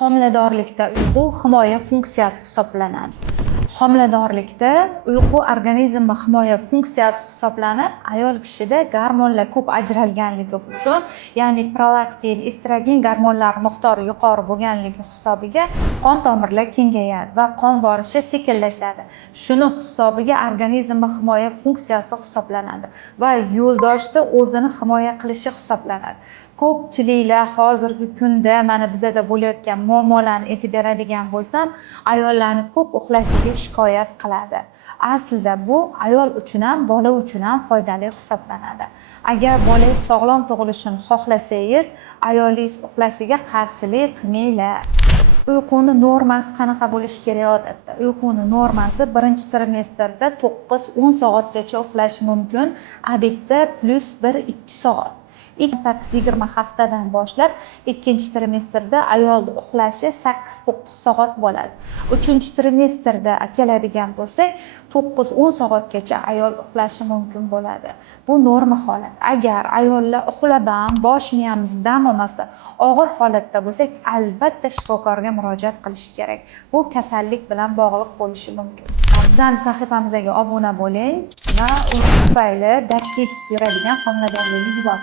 Homiladorlikda uyqu himoya funksiyasi hisoblanadi. Homiladorlikda uyqu organizmni himoya funksiyasi hisoblanib, ayol kishida gormonlar ko'p ajralganligi uchun, ya'ni prolaktin, estrogen gormonlar miqdori yuqori bo'lganligi hisobiga qon tomirlar kengayadi va qon borishi sekinlashadi. Shuni hisobiga organizmni himoya funksiyasi hisoblanadi va yo'ldoshni o'zini himoya qilishi hisoblanadi. Ko'pchiliklar hozirgi kunda mana bizada bo'layotgan muammolarni aytib beradigan bo'lsam, ayollarning ko'p uxlashiga shikoyat qiladi. Aslida bu ayol uchun ham, bola uchun ham foydali hisoblanadi. Agar bolangiz sog'lom tug'ilishini xohlasangiz, ayolingiz uxlashiga qarshilik qilmanglar. Uyquni normasi qanaqa bo'lishi kerak odatda? Uyquni normasi birinchi trimestrda 9-10 soatgacha uxlash mumkin. Obedda plus 1-2 soat. 8-20 haftadan boshlab ikkinchi trimestrda ayolning uxlashi 8-9 soat bo'ladi. Uchinchi trimestrda keladigan bo'lsak, 9-10 soatgacha ayol uxlashi mumkin bo'ladi. Bu norma holat. Agar ayollar uxlab ham bosh miyamiz dam olmasa, og'ir holatda bo'lsak, albatta shifokorga murojaat qilish kerak. Bu kasallik bilan bog'liq bo'lishi mumkin. Bizning sahifamizga obuna bo'ling va uyqu tufayli dard kechib yuradigan homiladorlik bor.